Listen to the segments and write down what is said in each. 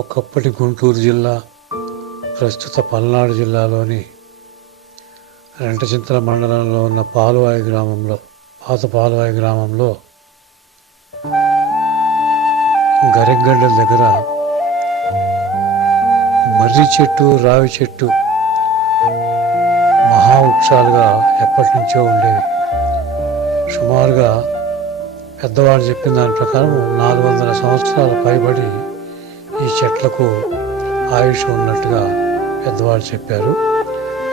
ఒకప్పటి గుంటూరు జిల్లా, ప్రస్తుత పల్నాడు జిల్లాలోని రెంటచింతల మండలంలో ఉన్న పాలువాయి గ్రామంలో, పాత పాలువాయి గ్రామంలో గరెగడ్డల దగ్గర మర్రి చెట్టు, రావి చెట్టు మహావృక్షాలుగా ఎప్పటి నుంచో ఉండేవి. సుమారుగా పెద్దవాళ్ళు చెప్పిన దాని ప్రకారం 400 సంవత్సరాల పైబడి ఈ చెట్లకు ఆయుష్ ఉన్నట్టుగా పెద్దవాళ్ళు చెప్పారు.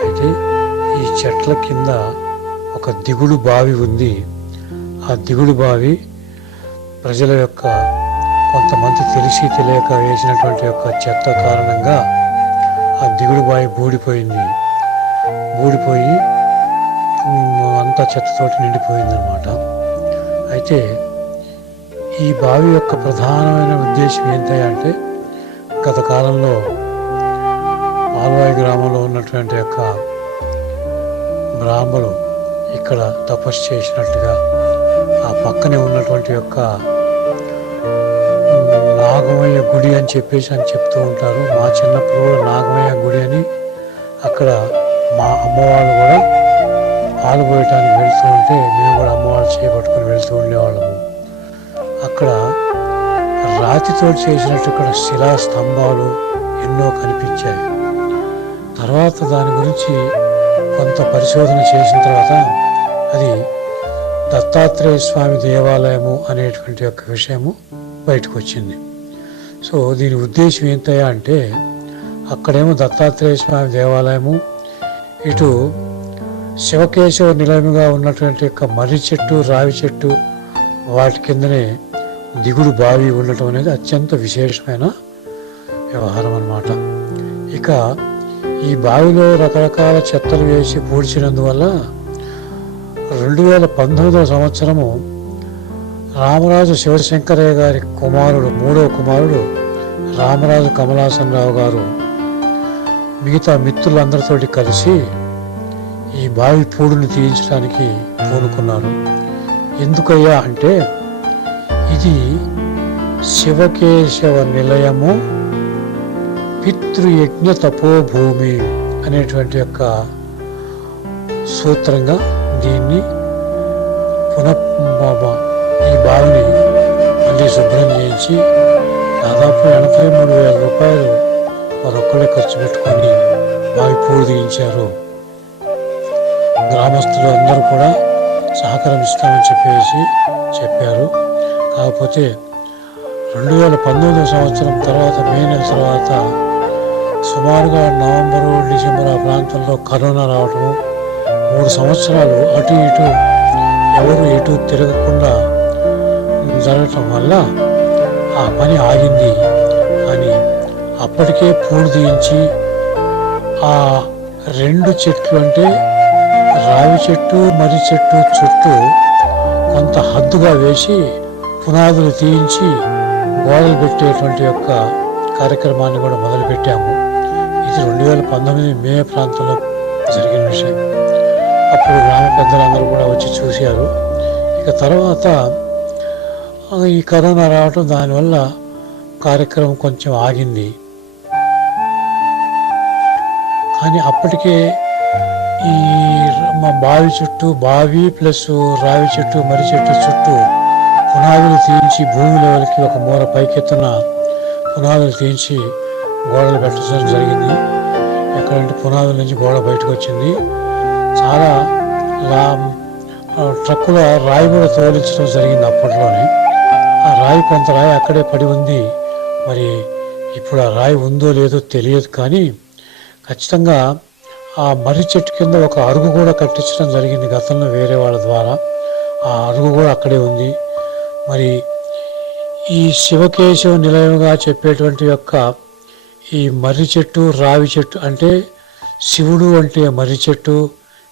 అయితే ఈ చెట్ల కింద ఒక దిగుడు బావి ఉంది. ఆ దిగుడు బావి ప్రజల యొక్క కొంతమంది తెలిసి తెలియక వేసినటువంటి యొక్క చెత్త కారణంగా ఆ దిగుడు బావి బూడిపోయి అంతా చెత్తతోటి నిండిపోయిందనమాట. అయితే ఈ బావి యొక్క ప్రధానమైన ఉద్దేశం ఏంటంటే, గత కాలంలో పాల్వాయి గ్రామంలో ఉన్నటువంటి యొక్క బ్రాహ్మలు ఇక్కడ తపస్సు చేసినట్టుగా, ఆ పక్కనే ఉన్నటువంటి యొక్క నాగమయ్య గుడి అని చెప్తూ ఉంటారు. మా చిన్నప్పుడు కూడా నాగమయ్య గుడి అని అక్కడ మా అమ్మవాళ్ళు కూడా పాలు పోయటానికి వెళ్తూ ఉంటే మేము కూడా అమ్మవాళ్ళు చేపట్టుకుని వెళ్తూ ఉండేవాళ్ళము. అక్కడ రాతితో చేసినట్టు ఇక్కడ శిలా స్తంభాలు ఎన్నో కనిపించాయి. తర్వాత దాని గురించి కొంత పరిశోధన చేసిన తర్వాత అది దత్తాత్రేయ స్వామి దేవాలయము అనేటువంటి యొక్క విషయము బయటకు వచ్చింది. సో దీని ఉద్దేశం ఏంటయ్యా అంటే, అక్కడేమో దత్తాత్రేయ స్వామి దేవాలయము, ఇటు శివకేశవ నిలయముగా ఉన్నటువంటి యొక్క మర్రి చెట్టు, రావి చెట్టు వాటి కిందనే దిగుడు బావి ఉండటం అనేది అత్యంత విశేషమైన వ్యవహారం అన్నమాట. ఇక ఈ బావిలో రకరకాల చెత్తలు వేసి పూడ్చినందువల్ల 2019 సంవత్సరము రామరాజు శివశంకరయ్య గారి కుమారుడు, 3వ కుమారుడు రామరాజు కమలాసనరావు గారు మిగతా మిత్రులందరితోటి కలిసి ఈ బావి పూడుని తీయించడానికి పూనుకున్నారు. ఎందుకయ్యా అంటే, ఇది శివకేశవ నిలయము పితృయజ్ఞ తపోభూమి అనేటువంటి యొక్క సూత్రంగా దీన్ని ఈ బావిని మళ్ళీ శుభ్రం చేయించి దాదాపు 83,000 రూపాయలు వారొక్కడే ఖర్చు పెట్టుకొని బావి పూడు తీయించారు. గ్రామస్తులు అందరూ కూడా సహకరిస్తామని చెప్పారు. కాకపోతే 2019 సంవత్సరం తర్వాత, మే నెల తర్వాత సుమారుగా నవంబరు, డిసెంబర్ ఆ ప్రాంతంలో కరోనా రావటము, 3 సంవత్సరాలు అటు ఇటు ఎవరు ఎటు తిరగకుండా జరగటం వల్ల ఆ పని ఆగింది. అని అప్పటికే పూడు తీయించి ఆ 2 చెట్లు అంటే రావి చెట్టు, మర్రి చెట్టు చుట్టూ కొంత హద్దుగా వేసి పునాదులు తీయించి గోడలు పెట్టేటువంటి యొక్క కార్యక్రమాన్ని కూడా మొదలుపెట్టాము. ఇది 2019 మే ప్రాంతంలో జరిగిన విషయం. అప్పుడు గ్రామ పెద్దలందరూ కూడా వచ్చి చూశారు. ఇక తర్వాత ఈ కరోనా రావటం, దానివల్ల కార్యక్రమం కొంచెం ఆగింది. కానీ అప్పటికే ఈ మా బావి చుట్టూ, బావి ప్లస్ రావి చెట్టు, మర్రి చెట్టు చుట్టూ పునాదులు తీయించి భూమి లెవెల్కి ఒక మూల పైకెత్తున పునాదులు తీయించి గోడలు పెట్టడం జరిగింది. ఎక్కడంటే పునాదుల నుంచి గోడ బయటకు వచ్చింది. చాలా ట్రక్కుల రాయి కూడా తోలించడం జరిగింది అప్పట్లోనే. ఆ రాయి, కొంత రాయి అక్కడే పడి ఉంది. మరి ఇప్పుడు ఆ రాయి ఉందో లేదో తెలియదు, కానీ ఖచ్చితంగా ఆ మర్రి చెట్టు కింద ఒక అరుగు కూడా కట్టించడం జరిగింది గతంలో వేరే వాళ్ళ ద్వారా. ఆ అరుగు కూడా అక్కడే ఉంది. మరి ఈ శివకేశవ నిలయముగా చెప్పేటువంటి యొక్క ఈ మర్రి చెట్టు, రావి చెట్టు అంటే శివుడు అంటే మర్రి చెట్టు,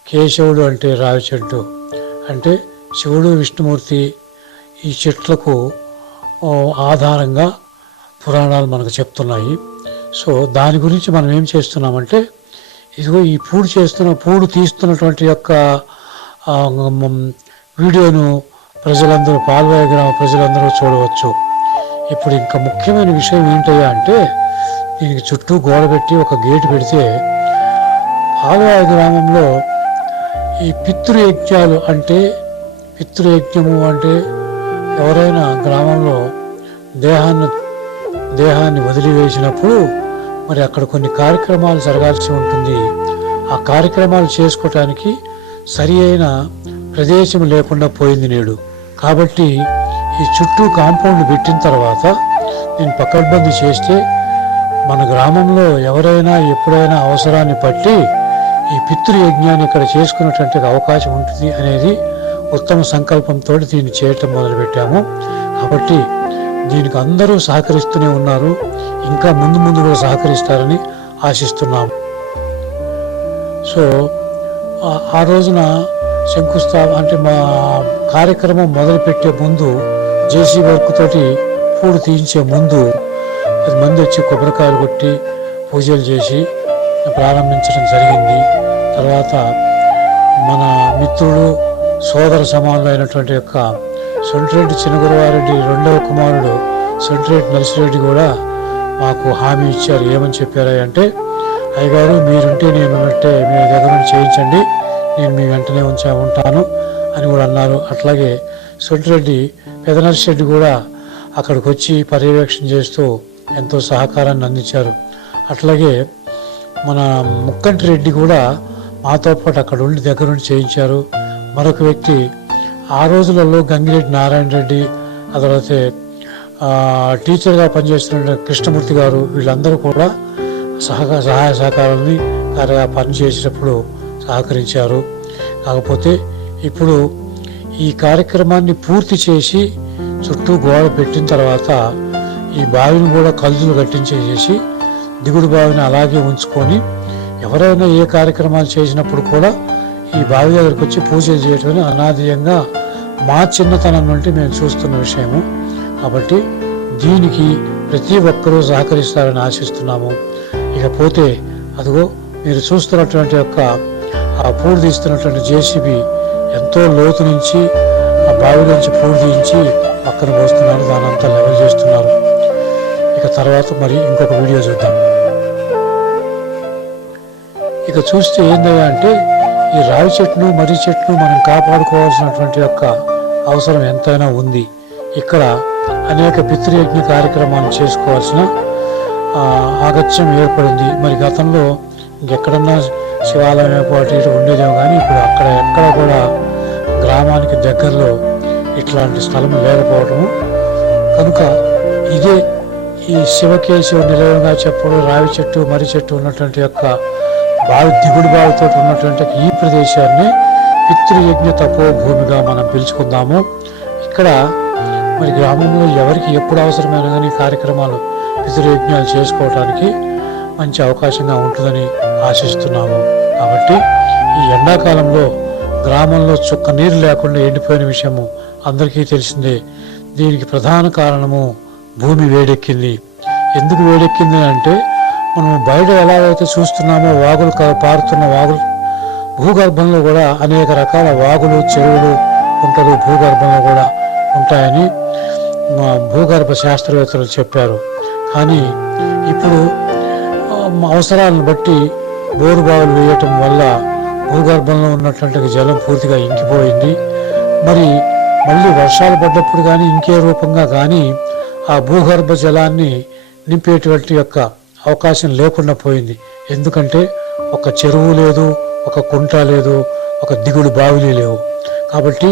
కేశవుడు అంటే రావి చెట్టు. అంటే శివుడు, విష్ణుమూర్తి ఈ చెట్లకు ఆధారంగా పురాణాలు మనకు చెప్తున్నాయి. సో దాని గురించి మనం ఏం చేస్తున్నామంటే, ఇదిగో ఈ పూడు తీస్తున్నటువంటి యొక్క వీడియోను పాల్వాయి గ్రామ ప్రజలందరూ చూడవచ్చు. ఇప్పుడు ఇంకా ముఖ్యమైన విషయం ఏంటయ్యా అంటే, దీనికి చుట్టూ గోడ పెట్టి ఒక గేటు పెడితే పాలవాయి గ్రామంలో ఈ పితృయజ్ఞాలు అంటే పితృయజ్ఞము అంటే ఎవరైనా గ్రామంలో దేహాన్ని వదిలివేసినప్పుడు మరి అక్కడ కొన్ని కార్యక్రమాలు జరగాల్సి ఉంటుంది. ఆ కార్యక్రమాలు చేసుకోవటానికి సరి అయిన ప్రదేశం లేకుండా పోయింది నేడు. కాబట్టి ఈ చుట్టూ కాంపౌండ్ పెట్టిన తర్వాత నేను పకడ్బందీ చేస్తే మన గ్రామంలో ఎవరైనా ఎప్పుడైనా అవసరాన్ని బట్టి ఈ పితృయజ్ఞాన్ని ఇక్కడ చేసుకునేటువంటి అవకాశం ఉంటుంది అనేది ఉత్తమ సంకల్పంతో దీన్ని చేయటం మొదలుపెట్టాము. కాబట్టి దీనికి అందరూ సహకరిస్తూనే ఉన్నారు. ఇంకా ముందు ముందు కూడా సహకరిస్తారని ఆశిస్తున్నాము. సో ఆ రోజున అంటే మా కార్యక్రమం మొదలుపెట్టే ముందు జేసీ వర్క్ తోటి పూడు తీయించే ముందు 10 మంది వచ్చి కొబ్బరికాయలు కొట్టి పూజలు చేసి ప్రారంభించడం జరిగింది. తర్వాత మన మిత్రుడు సోదర సమానులు అయినటువంటి యొక్క సొంటిరెడ్డి చిన్నగురవారెడ్డి రెండవ కుమారుడు సొంటిరెడ్డి నరసిరెడ్డి కూడా మాకు హామీ ఇచ్చారు. ఏమని చెప్పారు అంటే, అయ్యగారు మీరుంటే నేనున్నట్టే మీ దగ్గర నుంచి చేయించండి, నేను మీ వెంటనే ఉంటాను అని కూడా అన్నారు. అట్లాగే సొంటిరెడ్డి పెద్ద నరసిరెడ్డి కూడా అక్కడికి వచ్చి పర్యవేక్షణ చేస్తూ ఎంతో సహకారాన్ని అందించారు. అట్లాగే మన ముక్కంటి రెడ్డి కూడా మాతో పాటు అక్కడ ఉండి దగ్గర నుండి చేయించారు. మరొక వ్యక్తి ఆ రోజులలో గంగిరెడ్డి నారాయణ రెడ్డి, ఆ తర్వాత టీచర్గా పనిచేస్తున్న కృష్ణమూర్తి గారు, వీళ్ళందరూ కూడా సహాయ సహకారాన్ని పనిచేసేటప్పుడు సహకరించారు. కాకపోతే ఇప్పుడు ఈ కార్యక్రమాన్ని పూర్తి చేసి చుట్టూ గోడ పెట్టిన తర్వాత ఈ బావిని కూడా కలుజులు కట్టించేసేసి దిగుడు బావిని అలాగే ఉంచుకొని ఎవరైనా ఏ కార్యక్రమాలు చేసినప్పుడు కూడా ఈ బావి దగ్గరికి వచ్చి పూజలు చేయటం అనాదియంగా మా చిన్నతనం నుండి మేము చూస్తున్న విషయము. కాబట్టి దీనికి ప్రతి ఒక్కరూ సహకరిస్తారని ఆశిస్తున్నాము. ఇకపోతే అదిగో మీరు చూస్తున్నటువంటి యొక్క ఆ పూడు తీస్తున్నటువంటి జేసీబీ ఎంతో లోతు నుంచి ఆ బావి నుంచి పూడు తీయించి పక్కన పోస్తున్నారు, దాని అంతా లెవెల్ చేస్తున్నారు. ఇక తర్వాత మరి ఇంకొక వీడియో చూద్దాం. ఇక చూస్తే ఏందయ్యా అంటే, ఈ రావి చెట్టును మర్రి చెట్టును మనం కాపాడుకోవాల్సినటువంటి యొక్క అవసరం ఎంతైనా ఉంది. ఇక్కడ అనేక పితృయజ్ఞ కార్యక్రమాలు చేసుకోవాల్సిన ఆగత్యం ఏర్పడింది. మరి గతంలో ఇంకెక్కడన్నా శివాలయం ఏర్పాటు ఇటు ఉండేదేమో కానీ ఇప్పుడు ఎక్కడ కూడా గ్రామానికి దగ్గరలో ఇట్లాంటి స్థలం లేకపోవటము కనుక ఇదే ఈ శివకేశవ నిలయంగా చెప్పడం రావి చెట్టు మర్రి చెట్టు ఉన్నటువంటి యొక్క బావి దిగుడు బావితో ఉన్నటువంటి ఈ ప్రదేశాన్ని పితృయజ్ఞ తపో భూమిగా మనం పిలుచుకుందాము. ఇక్కడ మరి గ్రామంలో ఎవరికి ఎప్పుడు అవసరమైన కానీ కార్యక్రమాలు పితృయజ్ఞాలు చేసుకోవడానికి మంచి అవకాశంగా ఉంటుందని ఆశిస్తున్నాము. కాబట్టి ఈ ఎండాకాలంలో గ్రామంలో చుక్క నీరు లేకుండా ఎండిపోయిన విషయము అందరికీ తెలిసిందే. దీనికి ప్రధాన కారణము భూమి వేడెక్కింది. ఎందుకు వేడెక్కింది అంటే, మనం బయట ఎలాగైతే చూస్తున్నామో వాగులు పారుతున్న వాగులు, భూగర్భంలో కూడా అనేక రకాల వాగులు చెరువులు కుంటలు భూగర్భంలో కూడా ఉంటాయని భూగర్భ శాస్త్రవేత్తలు చెప్పారు. కానీ ఇప్పుడు అవసరాలను బట్టి బోరు బావులు వేయటం వల్ల భూగర్భంలో ఉన్నటువంటి జలం పూర్తిగా ఇంకిపోయింది. మళ్ళీ వర్షాలు పడ్డప్పుడు కానీ ఇంకే రూపంగా కానీ ఆ భూగర్భ జలాన్ని నింపేటువంటి యొక్క అవకాశం లేకుండా పోయింది. ఎందుకంటే ఒక చెరువు లేదు, ఒక కుంట లేదు, ఒక దిగుడు బావులు లేవు. కాబట్టి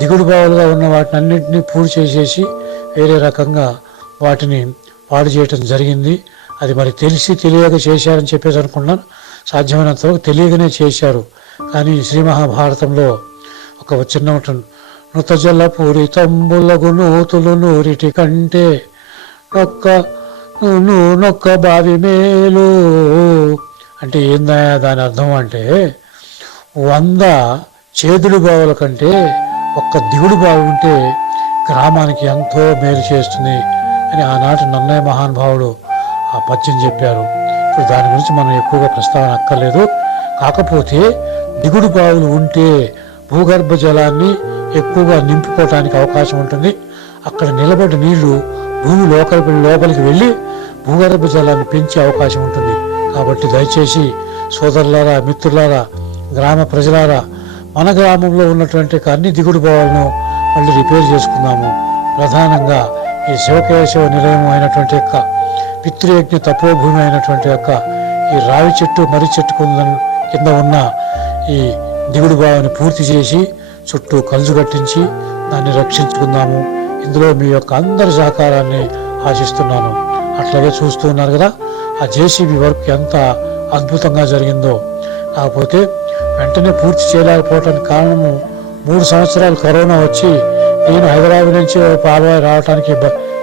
దిగుడు బావులుగా ఉన్న వాటిని అన్నింటినీ పూర్తి చేసేసి వేరే రకంగా వాటిని పాడు చేయటం జరిగింది. అది మరి తెలియక చేశారని చెప్పేసి అనుకున్నాను. సాధ్యమైనంత వరకు తెలియకనే చేశారు. కానీ శ్రీ మహాభారతంలో ఒక చిన్న ఉంటుంది, నృతజల పూరితంబులగు నూతులు నూరిటి కంటే నొక్క బావి మేలు అంటే ఏందా దాని అర్థం అంటే, 100 చేదుడు బావుల కంటే ఒక్క దిగుడు బావి ఉంటే గ్రామానికి ఎంతో మేలు చేస్తుంది అని ఆనాటి నన్నయ్య మహానుభావుడు ఆ పద్యం చెప్పారు. ఇప్పుడు దాని గురించి మనం ఎక్కువగా ప్రస్తావన అక్కర్లేదు. కాకపోతే దిగుడు బావులు ఉంటే భూగర్భ జలాన్ని ఎక్కువగా నింపుకోవటానికి అవకాశం ఉంటుంది. అక్కడ నిలబడి నీళ్లు భూమి లోపలికి వెళ్ళి భూగర్భ జలాన్ని పెంచే అవకాశం ఉంటుంది. కాబట్టి దయచేసి సోదరులారా, మిత్రులారా, గ్రామ ప్రజలారా, మన గ్రామంలో ఉన్నటువంటి అన్ని దిగుడు బావులను మళ్ళీ రిపేర్ చేసుకుందాము. ప్రధానంగా ఈ శివకేశవ నిలయం అయినటువంటి యొక్క పితృయజ్ఞ తపోభూమి అయినటువంటి యొక్క ఈ రావి చెట్టు మర్రి చెట్టు కింద ఉన్న ఈ దిగుడు బావిని పూర్తి చేసి చుట్టూ కలుజు కట్టించి దాన్ని రక్షించుకుందాము. ఇందులో మీ యొక్క అందరి సహకారాన్ని ఆశిస్తున్నాను. అట్లాగే చూస్తూ ఉన్నారు కదా, ఆ జేసీబీ వర్క్ ఎంత అద్భుతంగా జరిగిందో. కాకపోతే వెంటనే పూర్తి చేయలేకపోవటానికి కారణము 3 సంవత్సరాలు కరోనా వచ్చి నేను హైదరాబాద్ నుంచి పాల్వాయి రావడానికి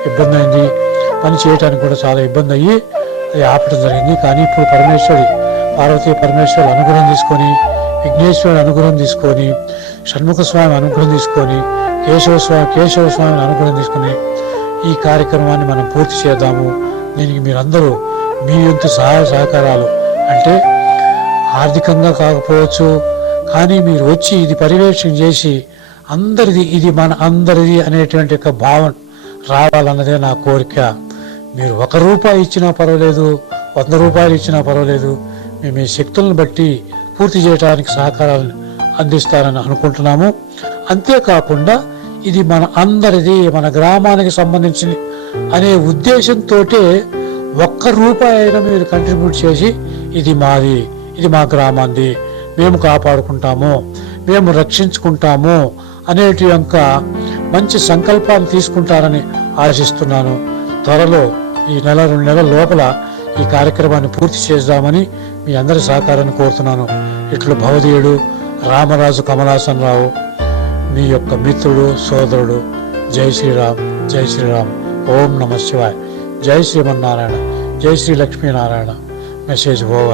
ఇబ్బంది అయింది. పని చేయడానికి కూడా చాలా ఇబ్బంది అయ్యి అది ఆపడం జరిగింది. కానీ ఇప్పుడు పార్వతీ పరమేశ్వరుడు అనుగ్రహం తీసుకొని, విఘ్నేశ్వరుడు అనుగ్రహం తీసుకొని, షణ్ముఖ స్వామి అనుగ్రహం తీసుకొని, కేశవ స్వామిని అనుగ్రహం తీసుకొని ఈ కార్యక్రమాన్ని మనం పూర్తి చేద్దాము. దీనికి మీరందరూ మీ వంతు సహాయ సహకారాలు, అంటే ఆర్థికంగా కాకపోవచ్చు, కానీ మీరు వచ్చి ఇది పర్యవేక్షణ చేసి ఇది మన అందరిది అనేటువంటి ఒక భావన రావాలన్నదే నా కోరిక. మీరు ₹1 ఇచ్చినా పర్వాలేదు, 100 రూపాయలు ఇచ్చినా పర్వాలేదు, మేము మీ శక్తులను బట్టి పూర్తి చేయడానికి సహకారాలను అందిస్తారని అనుకుంటున్నాము. అంతేకాకుండా ఇది మన అందరిది, మన గ్రామానికి సంబంధించింది అనే ఉద్దేశంతో ₹1 అయినా మీరు కంట్రిబ్యూట్ చేసి ఇది మాది, ఇది మా గ్రామాన్ని మేము కాపాడుకుంటాము, మేము రక్షించుకుంటాము అనేటి యొక్క మంచి సంకల్పాన్ని తీసుకుంటారని ఆశిస్తున్నాను. త్వరలో ఈ 1-2 నెలల లోపల ఈ కార్యక్రమాన్ని పూర్తి చేద్దామని మీ అందరి సహకారాన్ని కోరుతున్నాను. ఇట్లు భవదీయుడు రామరాజు కమలాసన్ రావు, మీ యొక్క మిత్రుడు, సోదరుడు. జై శ్రీరామ్, జై శ్రీరామ్. ఓం నమ శివాయ. జై శ్రీమన్నారాయణ, జై శ్రీ లక్ష్మీనారాయణ. Message over.